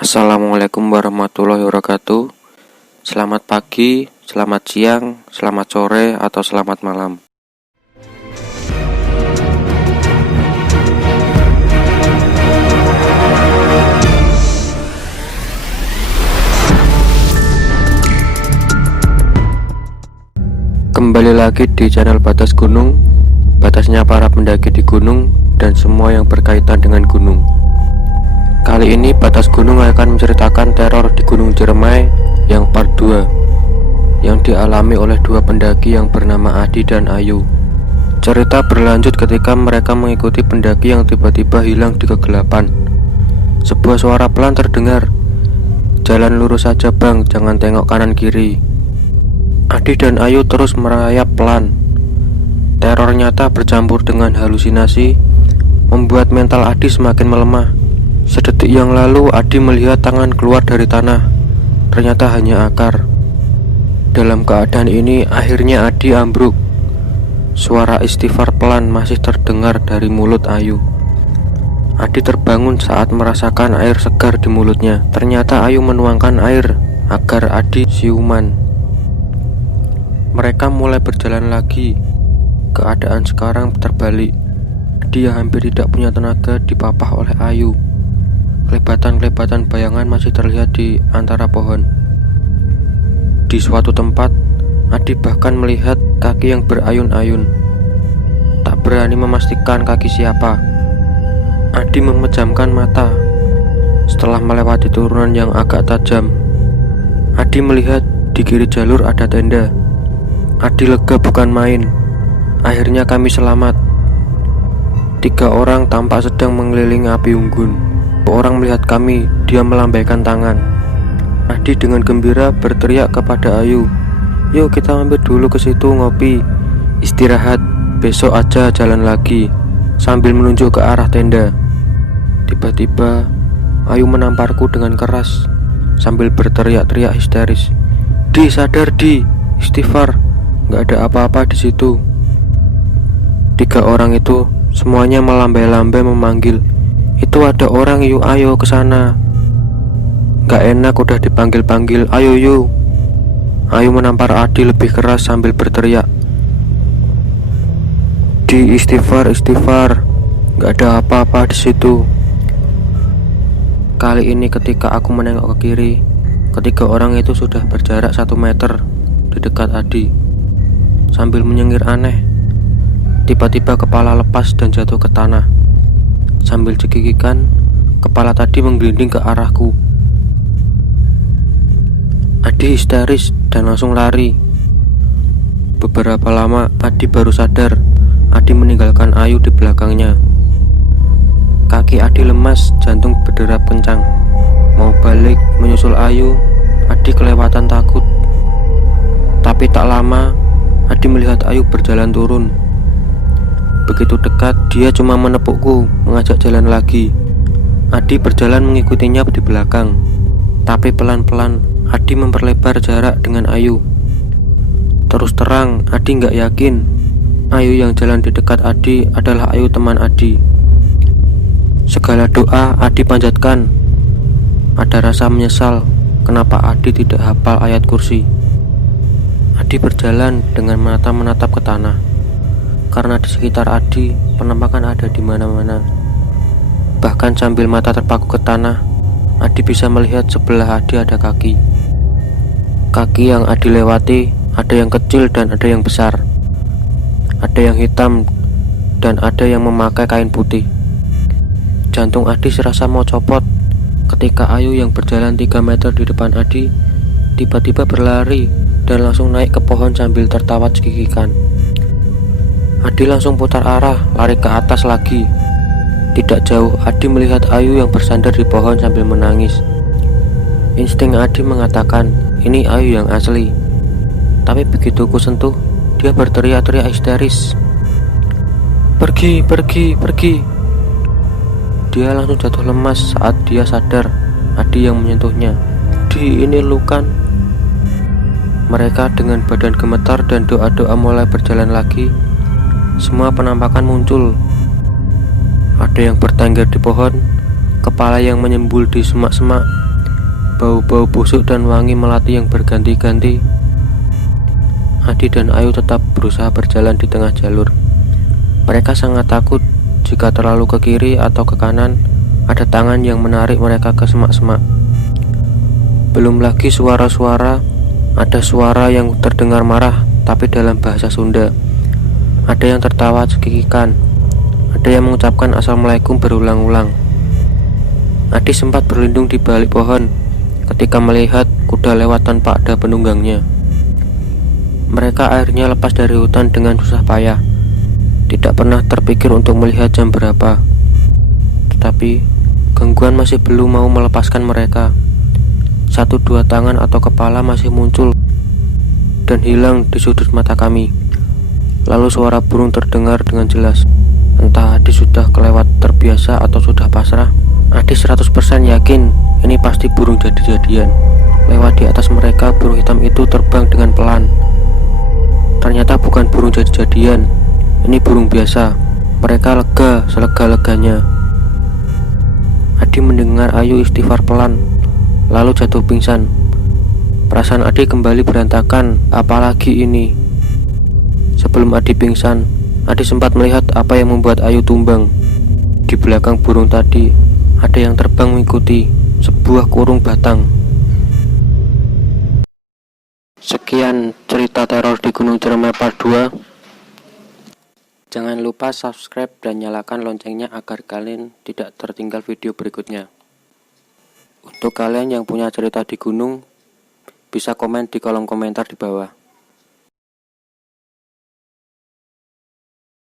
Assalamualaikum warahmatullahi wabarakatuh. Selamat pagi, selamat siang, selamat sore, atau selamat malam. Kembali lagi di channel Batas Gunung. Batasnya para pendaki di gunung dan semua yang berkaitan dengan gunung. Kali ini Batas Gunung akan menceritakan teror di Gunung Ciremai yang part 2 yang dialami oleh dua pendaki yang bernama Adi dan Ayu. Cerita berlanjut ketika mereka mengikuti pendaki yang tiba-tiba hilang di kegelapan. Sebuah suara pelan terdengar, "Jalan lurus saja bang, jangan tengok kanan kiri." Adi dan Ayu terus merayap pelan. Teror nyata bercampur dengan halusinasi membuat mental Adi semakin melemah. Sedetik yang lalu Adi melihat tangan keluar dari tanah. Ternyata hanya akar. Dalam keadaan ini akhirnya Adi ambruk. Suara istighfar pelan masih terdengar dari mulut Ayu. Adi terbangun saat merasakan air segar di mulutnya. Ternyata Ayu menuangkan air agar Adi siuman. Mereka mulai berjalan lagi. Keadaan sekarang terbalik. Adi yang hampir tidak punya tenaga dipapah oleh Ayu. Kelebatan-kelebatan bayangan masih terlihat di antara pohon. Di suatu tempat, Adi bahkan melihat kaki yang berayun-ayun. Tak berani memastikan kaki siapa. Adi memejamkan mata. Setelah melewati turunan yang agak tajam, Adi melihat di kiri jalur ada tenda. Adi lega bukan main. Akhirnya kami selamat. 3 orang tampak sedang mengelilingi api unggun. Orang melihat kami, dia melambaikan tangan. Adi dengan gembira berteriak kepada Ayu, "Yuk kita mampir dulu ke situ ngopi, istirahat, besok aja jalan lagi," sambil menunjuk ke arah tenda. Tiba-tiba Ayu menamparku dengan keras sambil berteriak-teriak histeris, "Di, sadar Di, istighfar, gak ada apa-apa di situ." 3 orang itu semuanya melambai-lambai memanggil, "Itu ada orang, yuk ayo ke sana." Gak enak udah dipanggil-panggil, "Ayo yuk." Ayu menampar Adi lebih keras sambil berteriak, "Di, istighfar, istighfar, gak ada apa-apa di situ." Kali ini ketika aku menengok ke kiri, 3 orang itu sudah berjarak 1 meter di dekat Adi. Sambil menyengir aneh, tiba-tiba kepala lepas dan jatuh ke tanah. Sambil cekikikan, kepala tadi menggelinding ke arahku. Adi histeris dan langsung lari. Beberapa lama Adi baru sadar. Adi meninggalkan Ayu di belakangnya. Kaki Adi lemas, jantung berderak kencang. Mau balik menyusul Ayu, Adi kelewatan takut. Tapi tak lama Adi melihat Ayu berjalan turun. Begitu dekat, dia cuma menepukku, mengajak jalan lagi. Adi berjalan mengikutinya di belakang. Tapi pelan-pelan Adi memperlebar jarak dengan Ayu. Terus terang, Adi gak yakin Ayu yang jalan di dekat Adi adalah Ayu teman Adi. Segala doa Adi panjatkan. Ada rasa menyesal kenapa Adi tidak hafal ayat kursi. Adi berjalan dengan menatap ke tanah. Karena di sekitar Adi penampakan ada di mana-mana. Bahkan sambil mata terpaku ke tanah, Adi bisa melihat sebelah Adi ada kaki. Kaki yang Adi lewati ada yang kecil dan ada yang besar. Ada yang hitam dan ada yang memakai kain putih. Jantung Adi serasa mau copot ketika Ayu yang berjalan 3 meter di depan Adi tiba-tiba berlari dan langsung naik ke pohon sambil tertawa cekikikan. Adi langsung putar arah, lari ke atas lagi. Tidak jauh, Adi melihat Ayu yang bersandar di pohon sambil menangis. Insting Adi mengatakan, ini Ayu yang asli. Tapi begitu ku sentuh, dia berteriak-teriak histeris, "Pergi, pergi, pergi." Dia langsung jatuh lemas saat dia sadar Adi yang menyentuhnya. "Di, ini lu kan?" Mereka dengan badan gemetar dan doa-doa mulai berjalan lagi. Semua penampakan muncul. Ada yang bertengger di pohon, kepala yang menyembul di semak-semak, Bau-bau busuk dan wangi melati yang berganti-ganti. Adi dan Ayu tetap berusaha berjalan di tengah jalur. Mereka sangat takut jika terlalu ke kiri atau ke kanan ada tangan yang menarik mereka ke semak-semak. Belum lagi suara-suara, ada suara yang terdengar marah tapi dalam bahasa Sunda. Ada yang tertawa cekikikan, ada yang mengucapkan Assalamualaikum berulang-ulang. Adi sempat berlindung di balik pohon ketika melihat kuda lewat tanpa ada penunggangnya. Mereka akhirnya lepas dari hutan dengan susah payah. Tidak pernah terpikir untuk melihat jam berapa. Tetapi gangguan masih belum mau melepaskan mereka. 1-2 tangan atau kepala masih muncul dan hilang di sudut mata kami. Lalu suara burung terdengar dengan jelas. Entah Adi sudah kelewat terbiasa atau sudah pasrah. Adi 100% yakin ini pasti burung jadi-jadian. Lewat di atas mereka, burung hitam itu terbang dengan pelan. Ternyata bukan burung jadi-jadian, ini burung biasa. Mereka lega selega-leganya. Adi mendengar Ayu istighfar pelan, lalu jatuh pingsan. Perasaan Adi kembali berantakan, apalagi ini. Sebelum Adi pingsan, Adi sempat melihat apa yang membuat Ayu tumbang. Di belakang burung tadi ada yang terbang mengikuti sebuah kurung batang. Sekian cerita teror di Gunung Ciremai Part 2. Jangan lupa subscribe dan nyalakan loncengnya agar kalian tidak tertinggal video berikutnya. Untuk kalian yang punya cerita di gunung, bisa komen di kolom komentar di bawah.